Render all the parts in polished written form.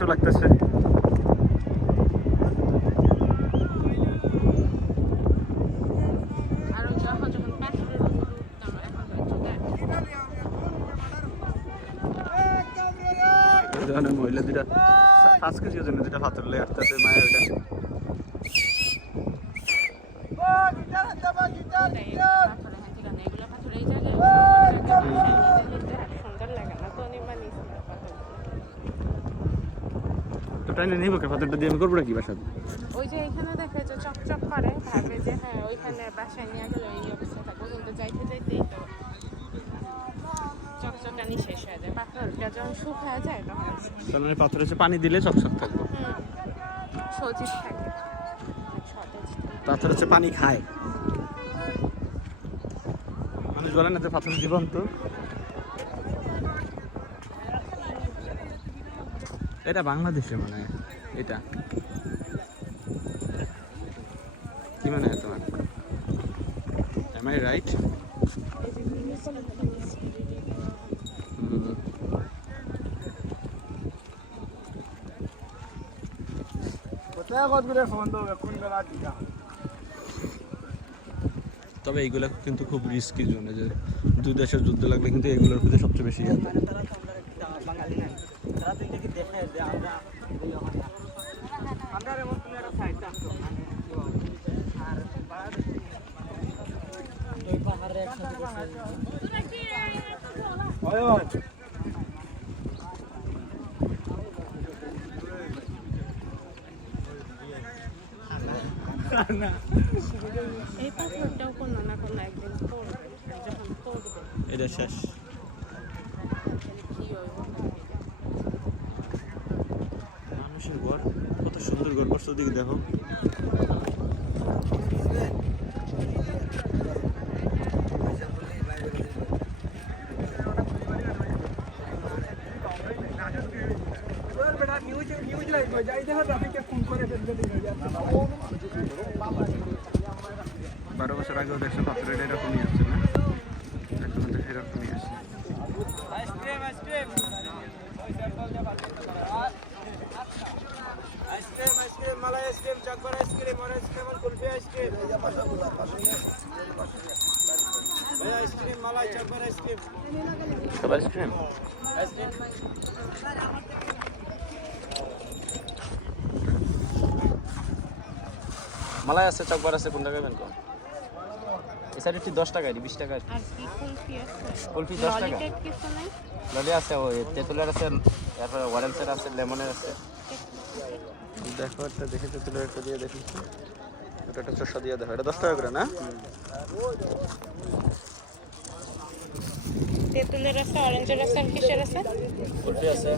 বাতাসও লাগতেছে। মহিলা দুটা 5 কেজি ওজনে দুটা পাথর লে আসতেছে মায়ের ওইটা। নিব পাথরটা দিয়ে আমি করবো কি বাসা? ওই যে এখানে দেখে যে চকচক করে, ভাবে যে হ্যাঁ ওইখানে বাসায় নিয়ে গেলে এই অবস্থা থাকবে, কিন্তু যাইতে যাইতেই তো চকচকানি শেষ হয়ে যায়। পাথরটা যখন শুকায় যায় তখন তার মানে পাথরে এসে পানি দিলে চকচক থাকবো, সজীব থাকে, সতেজ। পাথর হচ্ছে পানি খায়। মানুষ বলে না যে পাথর জীবন্ত। এটা বাংলাদেশে মানে এটা কি মানে তোমার, am I right? তবে এইগুলো কিন্তু খুব রিস্কি জোন, যে দুই দেশের যুদ্ধ লাগলে কিন্তু এগুলোর প্রতি সবচেয়ে বেশি ইয়ে দেয়। এই পাথরটাও কোনো না কোনো একদিন পড়বে, যখন পড়বে এটা শেষ। মানুষের ঘর কত সুন্দর ঘর করছে, ওদিকে দেখো। বারো বছর আগেও দেখছো পাথরের এরকমই আসছে না, এখন এরকমই আসছে। Ice cream, malai ice cream, chocbar ice cream, orange flavour, kulfi ice cream. Ice cream, malai, chocbar ice cream. সব আইসক্রিম। মালাই আছে, চকবার আছে, কোনটা খাবেন কোন? এই সাইডে 10 টাকা, 20 টাকা। আর কি কুলফি আছে? কুলফি 10 টাকা। ললিটেক কিছু নাই? ললি আছে, ওই তেঁতুলের আছে, তারপরে অরেঞ্জের আছে, লেমনের আছে। দেখো একটা দেখে তেঁতুলের একটা দিয়ে দেখি, ওটা একটা চশা দিয়ে দেখো, এটা 10 টাকা করে না? তেঁতুলের আছে, অরেঞ্জের আছে, আর কিসের আছে? কুলফি আছে,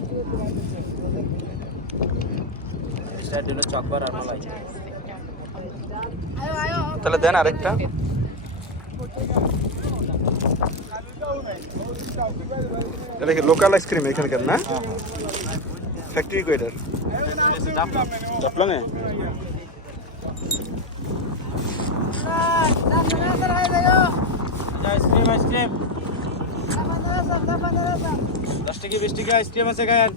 স্টার্ট হলো চকবার আর মালাই। তাহলে দেন আরেকটা। এটা কি লোকাল আইসক্রিম এখানকার না? ফ্যাক্টরি কোয়েটার জাফলংয়ে। আইসক্রিম, আইসক্রিম 10 টাকা 20 টাকা আইসক্রিম আছে গায়ের।